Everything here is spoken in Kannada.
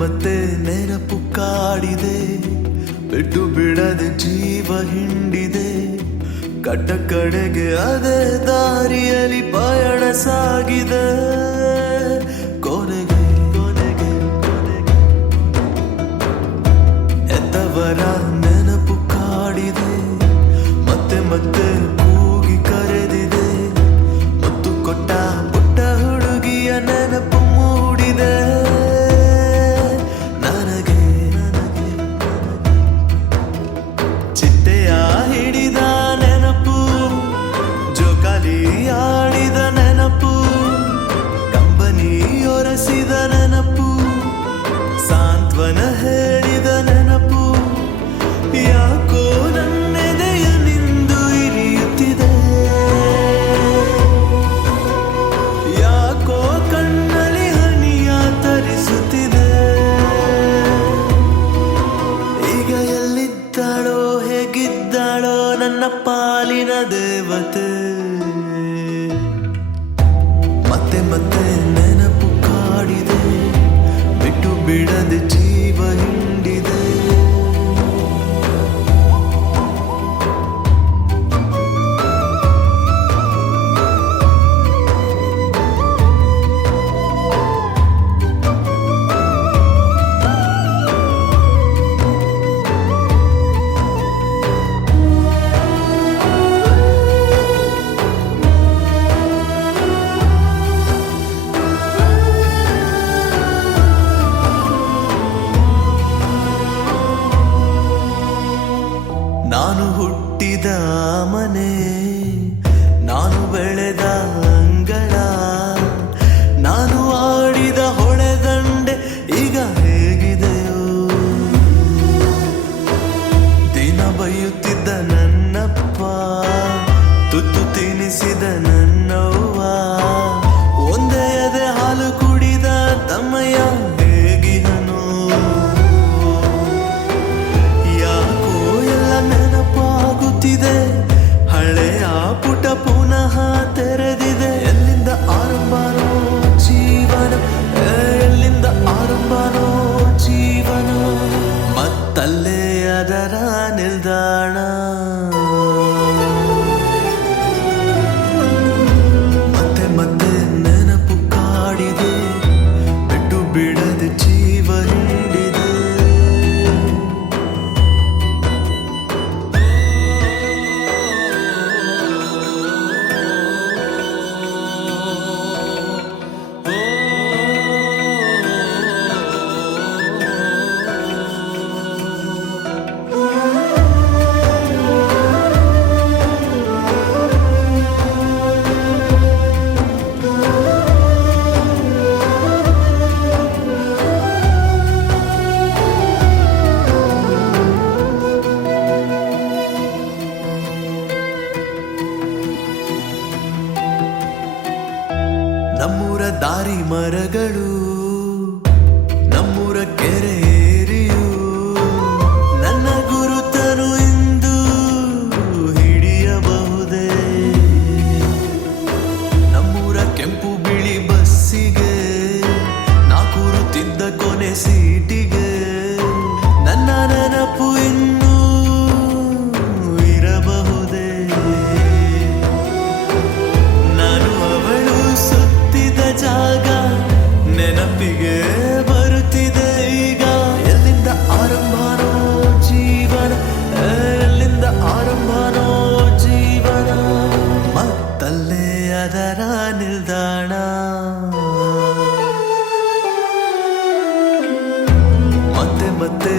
ಮತ್ತೆ ನೆನಪು ಕಾಡಿದೆ, ಬಿಟ್ಟು ಬಿಡದೆ ಜೀವ ಹಿಂಡಿದೆ. ಕಟ್ಟ ಕಡೆಗೆ ಅದೇ ದಾರಿಯಲ್ಲಿ ಪಯಣ ಸಾಗಿದೆ. ಕೊನೆಗೆ ಕೊನೆಗೆ ಕೊನೆಗೆ ಎತ್ತವರ ನೆನಪು ಕಾಡಿದೆ, ಮತ್ತೆ ಮತ್ತೆ ಕೂಗಿ ಕರೆದಿದೆ. ಮತ್ತು ಕೊಟ್ಟ ಪುಟ್ಟ ಹುಡುಗಿಯ ನೆನಪು ಮೂಡಿದೆ. ನನಗೆ ನನಗೆ ಚಿಟ್ಟೆಯ ಹಿಡಿದ ನೆನಪು, ಜೋಕಾಲಿ ಆಡಿದ ನೆನಪು, ಕಂಬನಿ ಒರೆಸಿದ ನೆನಪು, ಸಾಂತ್ವನ ಹೇಳಿದ ನೆನಪು. ಯಾಕೋ ನನ್ನೆದೆಯ ನಿಂದು ಇರಿಯುತ್ತಿದೆ, ಯಾಕೋ ಕಣ್ಣಲ್ಲಿ ಹನಿಯ ತರಿಸುತ್ತಿದೆ. ಈಗ ಎಲ್ಲಿದ್ದಾಳೋ ಹೇಗಿದ್ದಾಳೋ ನನ್ನ ಪಾಲಿನ ದೇವತೆ. ಮತ್ತೆ ಮತ್ತೆ ನೆನಪು ಕಾಡಿದೆ, ಬಿಟ್ಟು ಬಿಡದೆ ಜೀವ ಹಿಂಡಿದೆ. ನಾನು ಹುಟ್ಟಿದ ಮನೆ, ನಾನು ಬೆಳೆದ ಅಂಗಳ, ನಾನು ಆಡಿದ ಹೊಳೆದಂಡೆ ಈಗ ಹೇಗಿದೆಯೋ. ದಿನ ಬೈಯುತ್ತಿದ್ದ ನನ್ನಪ್ಪ, ತುತ್ತು ತಿನಿಸಿದ ನನ್ನವ್ವ, ಒಂದೇ ಎದೆ ಹಾಲು ಕುಡಿದ ತಮ್ಮಯ್ಯ ಹೇಗಿಹನು. ಯಾಕೋ ಎಲ್ಲ ನೆನಪಾಗುತ್ತಿದೆ, ಹಳೆಯ ಪುಟ ಪುನಃ ತೆರೆದಿದೆ. ಎಲ್ಲಿಂದ ಆರಂಭನೋ ಜೀವನ, ಎಲ್ಲಿಂದ ಆರಂಭನೋ ಜೀವನ, ಮತ್ತಲ್ಲೇ ಅದರ ನಿಲ್ದಾಣ. ಮತ್ತೆ ಮತ್ತೆ ನೆನಪು ಕಾಡಿದೆ, ಬಿಟ್ಟು ಬಿಡದೆ ಜೀವ ಹಿಂಡಿದೆ. ನಮ್ಮೂರ ದಾರಿ ಮರಗಳು, ನಮ್ಮೂರ ಕೆರೆ ಏರಿಯು, ನನ್ನ ಗುರುತನು ಇಂದು ಹಿಡಿಯಬಹುದೇ. ನಮ್ಮೂರ ಕೆಂಪು ಬಿಳಿ ಬಸ್ಸಿಗೆ ನಾ ಕೂರುತ್ತಿದ್ದ ಕೊನೆ ಸೀಟಿಗೆ ನನ್ನ ನೆನಪು ಇನ್ನೂ ಇರಬಹುದೇ. ನಾನು ಅವಳು ಸುತ್ತಿದ ಜಾಗ ನೆನಪಿಗೆ ಬರುತ್ತಿದೆ ಈಗ. ಎಲ್ಲಿಂದ ಆರಂಭನೋ ಜೀವನ, ಎಲ್ಲಿಂದ ಆರಂಭನೋ ಜೀವನ, ಮತ್ತಲ್ಲೇ ಅದರ ನಿಲ್ದಾಣ. ಮತ್ತೆ ಮತ್ತೆ